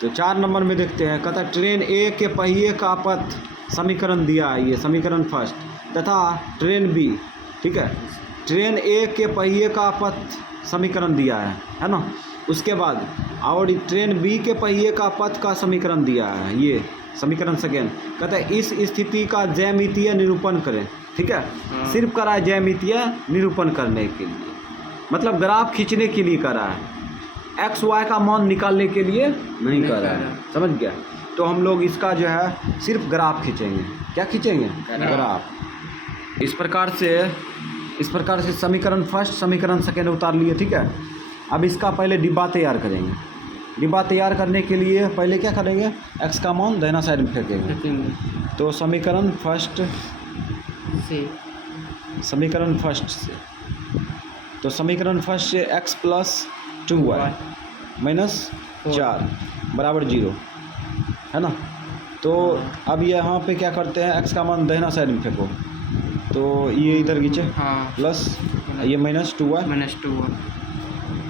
तो 4 नंबर में देखते हैं, कहता है ट्रेन ए के पहिए का पथ समीकरण दिया है, ये समीकरण फर्स्ट, तथा ट्रेन बी, ठीक है, ट्रेन ए के पहिए का पथ समीकरण दिया है ना। उसके बाद और ट्रेन बी के पहिए का पथ का समीकरण दिया है, ये समीकरण सेकेंड, कहता है इस स्थिति का ज्यामितीय निरूपण करें, ठीक है। सिर्फ करा है ज्यामितीय निरूपण करने के लिए, मतलब ग्राफ खींचने के लिए करा है, एक्स वाई का मान निकालने के लिए नहीं कर रहा है, समझ गया। तो हम लोग इसका जो है सिर्फ ग्राफ खींचेंगे, क्या खींचेंगे, ग्राफ। इस प्रकार से समीकरण फर्स्ट समीकरण सेकेंड उतार लिए, ठीक है। अब इसका पहले डिब्बा तैयार करेंगे। डिब्बा तैयार करने के लिए पहले क्या करेंगे, एक्स का मान दाहिना साइड में फेंकेंगे। तो समीकरण फर्स्ट से एक्स प्लस 2y माइनस 4 बराबर 0 है ना। तो अब यहाँ पे क्या करते हैं, एक्स का मान दाहिना साइड में फेंको, तो ये इधर खींचे, प्लस ये माइनस 2y।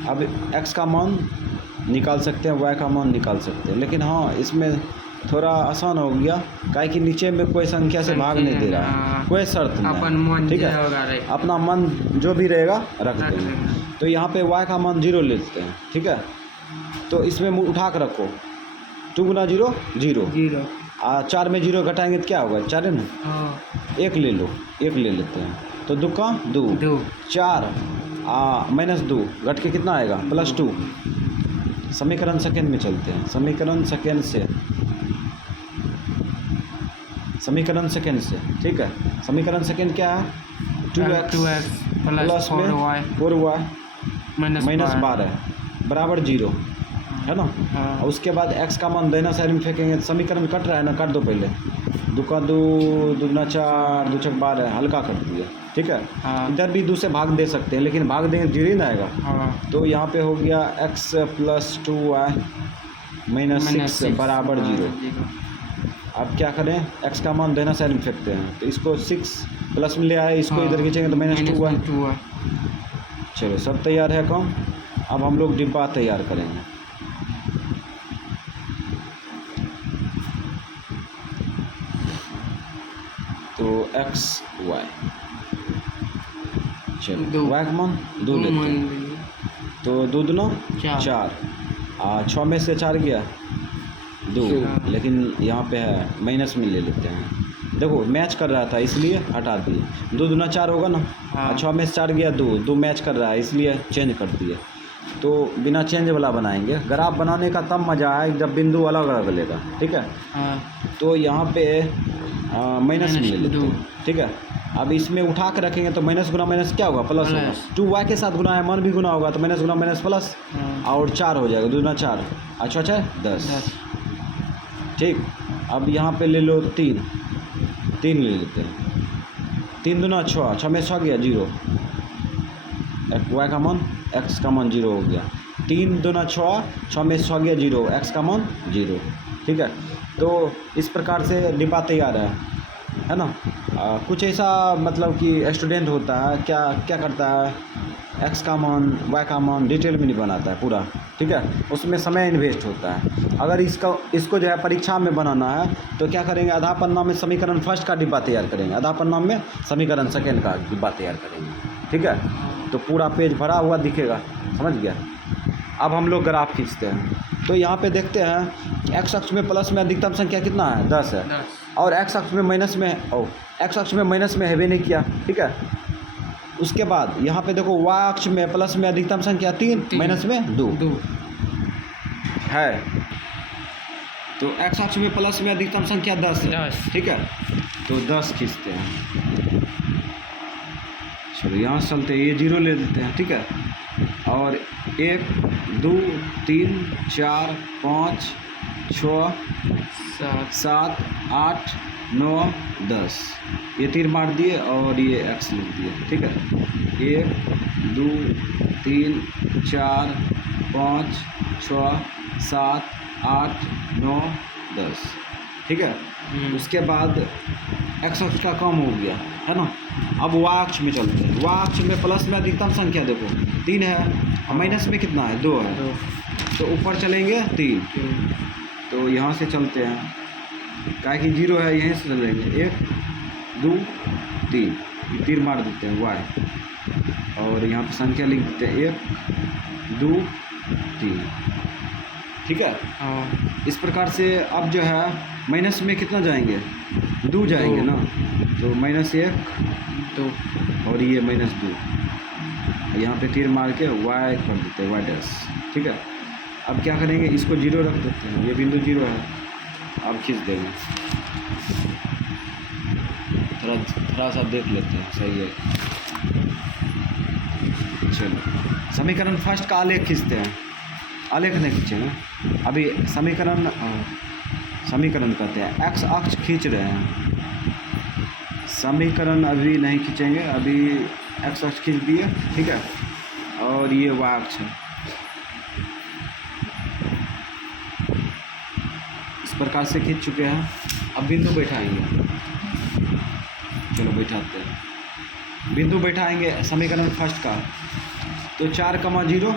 अब एक्स का मान निकाल सकते हैं, वाई का मान निकाल सकते हैं, लेकिन हाँ इसमें थोड़ा आसान हो गया, काहे कि नीचे में कोई संख्या से भाग नहीं दे रहा है, कोई शर्त नहीं, ठीक है, अपना मन जो भी रहेगा रख देंगे। तो यहाँ पे y का मान 0 लेते हैं, ठीक है। तो इसमें उठा कर रखो, 2 गुना 0 0, 4 में 0 घटाएंगे तो क्या होगा, 4 है ना, 1 ले लो, 1 ले लेते हैं, तो 2 का 2, 4 माइनस 2 घट के कितना आएगा, प्लस 2। समीकरण सेकेंड में चलते हैं, समीकरण सेकेंड से, ठीक है। समीकरण सेकेंड क्या है, 2x प्लस में 4y माइनस 12 बराबर 0 है ना। और उसके बाद x का मान दाहिना साइड में फेंकेंगे, समीकरण कट रहा है ना, काट दो पहले, 2 का 2, 2 गुना 4, 2 छक 12, हल्का कर दिया, ठीक है। इधर भी 2 से भाग दे सकते हैं, लेकिन भाग देंगे 0 ही ना आएगा। तो यहाँ पे हो गया x प्लस 2y माइनस 6 बराबर 0। अब क्या करें, x का मान दाहिना साइड में फेंकते हैं, तो इसको 6 प्लस में ले आए, इसको इधर खींचेंगे तो माइनस 2y। चलो सब तैयार है काम। अब हम लोग डिब्बा तैयार करेंगे। तो x y, चलो y का मान 2 लेते हैं, तो 2 दूना 4, 6 में से 4 गया 2, लेकिन यहाँ पे है माइनस में ले लेते हैं, देखो मैच कर रहा था इसलिए हटा दिए, 2 दूना 4 होगा ना, 6 में से 4 गया 2 मैच कर रहा है इसलिए चेंज कर दिए। तो बिना चेंज वाला बनाएंगे। ग्राफ बनाने का तब मज़ा है जब बिंदु अलग अलग लेगा, ठीक है। तो यहाँ पे माइनस में ले लेते हैं, ठीक है। अब इसमें उठा के रखेंगे तो माइनस गुना माइनस क्या होगा, प्लस होगा। 2y के साथ गुना है, मन भी गुना होगा, तो माइनस गुना माइनस प्लस, और 4 हो जाएगा, 2 दूना 4, अच्छा 10, ठीक। अब यहाँ पे ले लो 3 ले लेते हैं, 3 दूना 6, 6 में 6 गया 0, y का मान x का मान 0 हो गया, 3 दूना 6, 6 में 6 गया 0, x का मान 0, ठीक है। तो इस प्रकार से डिब्बा तैयार है ना। कुछ ऐसा मतलब कि स्टूडेंट होता है क्या करता है, x का मान y का मान डिटेल में नहीं बनाता है पूरा, ठीक है, उसमें समय इन्वेस्ट होता है। अगर इसको जो है परीक्षा में बनाना है तो क्या करेंगे, आधा पन्ना में समीकरण फर्स्ट का डिब्बा तैयार करेंगे, आधा पन्ना में समीकरण सेकेंड का डिब्बा तैयार करेंगे, ठीक है। तो पूरा पेज भरा हुआ दिखेगा, समझ गया। अब हम लोग ग्राफ खींचते हैं। तो यहाँ पे देखते हैं x अक्ष में प्लस में अधिकतम संख्या कितना है, 10 है, और x अक्ष में माइनस में, x अक्ष में माइनस में हैवे नहीं किया, ठीक है। उसके बाद यहाँ पे देखो y अक्ष में प्लस में अधिकतम संख्या 3, माइनस में 2 है। तो x अक्ष में प्लस में अधिकतम संख्या 10 है, ठीक है। तो 10 खींचते हैं। चलो यहाँ से चलते हैं, ये 0 ले देते हैं, ठीक है। और 1 2 3 4 5 6 7 8 9 10, ये 3 मार दिए और ये x लिख दिए, ठीक है। 1 2 3 4 5 6 7 8 9 10, ठीक है। उसके बाद x अक्ष का कम हो गया है ना। अब y अक्ष में चलते हैं। y अक्ष में प्लस में अधिकतम संख्या देखो 3 है, और माइनस में कितना है, 2 है, तो ऊपर चलेंगे 3, तो यहाँ से चलते हैं, क्या कि 0 है, यहीं से चलेंगे। 1 2 3, ये तीर मार देते हैं y, और यहाँ पे संख्या लिख देते हैं 1 2 3। ठीक है। हाँ। इस प्रकार से अब जो है माइनस में कितना जाएंगे, 2 जाएंगे ना, तो -1 2, और ये -2, यहाँ पे तीर मार के y कर देते हैं, y'। ठीक है। अब क्या करेंगे, इसको 0 रख देते हैं, ये बिंदु 0 है, अब खींच देंगे। थोड़ा सा देख लेते हैं, सही है। चलो समीकरण फर्स्ट का आलेख खींचते हैं, आलेख नहीं खींचेंगे अभी, समीकरण कहते हैं, एक्स अक्ष खींच रहे हैं, समीकरण अभी नहीं खींचेंगे, अभी एक्स अक्ष खींच दिए। ठीक है। और ये y अक्ष है, इस प्रकार से खींच चुके हैं। अब बिंदु बैठाएंगे, चलो बैठाते हैं। बिंदु बैठाएंगे समीकरण फर्स्ट का, तो 4,0,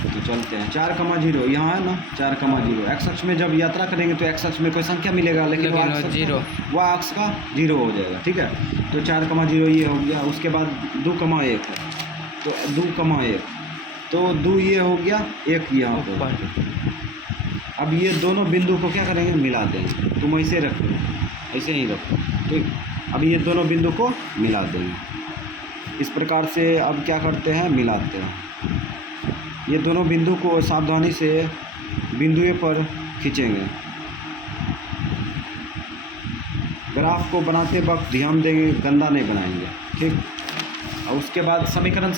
तो चलते हैं 4,0 यहाँ है ना, 4,0। एक्स अक्ष में जब यात्रा करेंगे तो एक्स अक्ष में कोई संख्या मिलेगा, लेकिन y अक्ष का 0 हो जाएगा। ठीक है। तो 4,0 ये हो गया। उसके बाद 2,1 है, तो 2,1, तो 2 ये हो गया, 1 यहाँ पर। अब ये दोनों बिंदु को क्या करेंगे, मिला देंगे। तुम ऐसे रखो, ऐसे ही रखो। ठीक। अब ये दोनों बिंदु को मिला देंगे। इस प्रकार से अब क्या करते हैं, मिलाते हैं। ये दोनों बिंदु को सावधानी से बिंदुए पर खींचेंगे। ग्राफ को बनाते वक्त ध्यान देंगे, गंदा नहीं बनाएंगे। ठीक। और उसके बाद समीकरण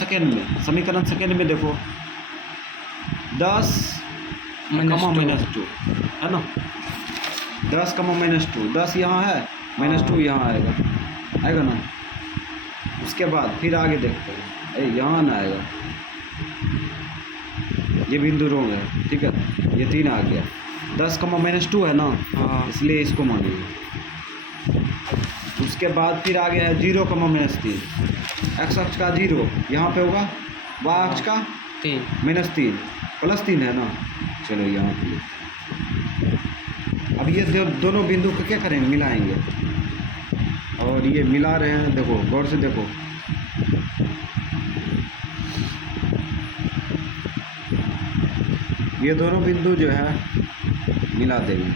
सेकेंड में देखो 10, -2 है ना, 10, -2, 10 यहाँ है, -2 यहाँ आएगा ना। उसके बाद फिर आगे देखते हैं, यहाँ ना आएगा, ये बिंदु रोंग है। ठीक है। ये 3 आ गया, 10, -2 है ना, इसलिए इसको मानेंगे। उसके बाद फिर आगे है 0, -3, एक्स अक्ष का 0 यहाँ पे होगा, y अक्ष का 3, -3, +3 है ना। चलो यहाँ पे अब ये दोनों बिंदु को क्या करेंगे, मिलाएंगे। और ये मिला रहे हैं, देखो गौर से देखो, ये दोनों बिंदु जो है मिला देंगे।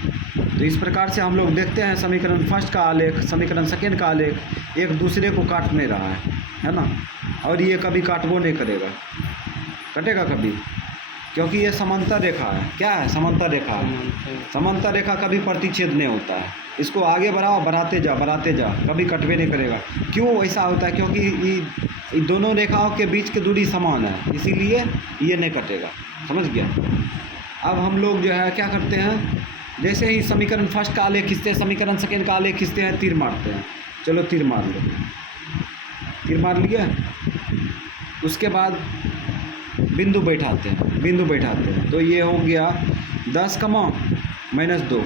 तो इस प्रकार से हम लोग देखते हैं समीकरण फर्स्ट का आलेख, समीकरण सेकेंड का आलेख एक दूसरे को काट नहीं रहा है ना। और ये कभी काटबो नहीं करेगा, कटेगा कभी, क्योंकि ये समांतर रेखा है। क्या है, समांतर रेखा है। समांतर रेखा कभी प्रतिच्छेद नहीं होता है। इसको आगे बढ़ाओ, बढ़ाते जा, कभी कटवे नहीं करेगा। क्यों ऐसा होता है, क्योंकि ये दोनों रेखाओं के बीच की दूरी समान है, इसीलिए ये नहीं कटेगा। समझ गया। अब हम लोग जो है क्या करते हैं, जैसे ही समीकरण फर्स्ट का आलेख खींचते हैं, समीकरण सेकेंड का आलेख खींचते हैं, तीर मारते हैं। चलो तीर मार लो, तीर मार लिया। उसके बाद बिंदु बैठाते हैं, तो ये हो गया 10, -2।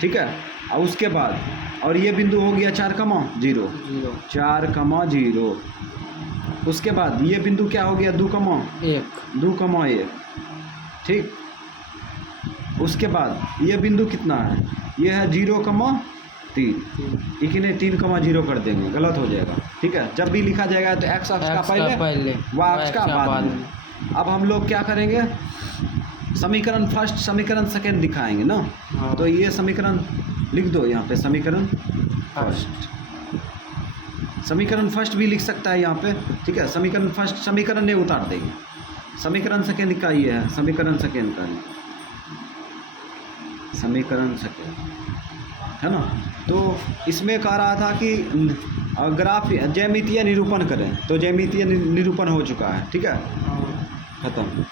ठीक है। और उसके बाद और ये बिंदु हो गया 4,0, 4,0। उसके बाद ये बिंदु क्या हो गया, 2,1। ठीक। उसके बाद ये बिंदु कितना है, ये है 0,3, लेकिन 3,0 कर देंगे, गलत हो जाएगा। ठीक है। जब भी लिखा जाएगा तो एक्स अक्ष का पहले, y अक्ष का बाद में। अब हम लोग क्या करेंगे, समीकरण फर्स्ट, समीकरण सेकेंड दिखाएंगे ना। तो ये समीकरण लिख दो यहाँ पे, समीकरण फर्स्ट, समीकरण फर्स्ट भी लिख सकता है यहाँ पे। ठीक है। समीकरण फर्स्ट, समीकरण नहीं उतार देंगे, समीकरण सेकेंड का ये है, समीकरण सेकेंड का, समीकरण सेकेंड है ना। तो इसमें कह रहा था कि ग्राफ ज्यामितीय निरूपण करें, तो ज्यामितीय निरूपण हो चुका है। ठीक है, खत्म।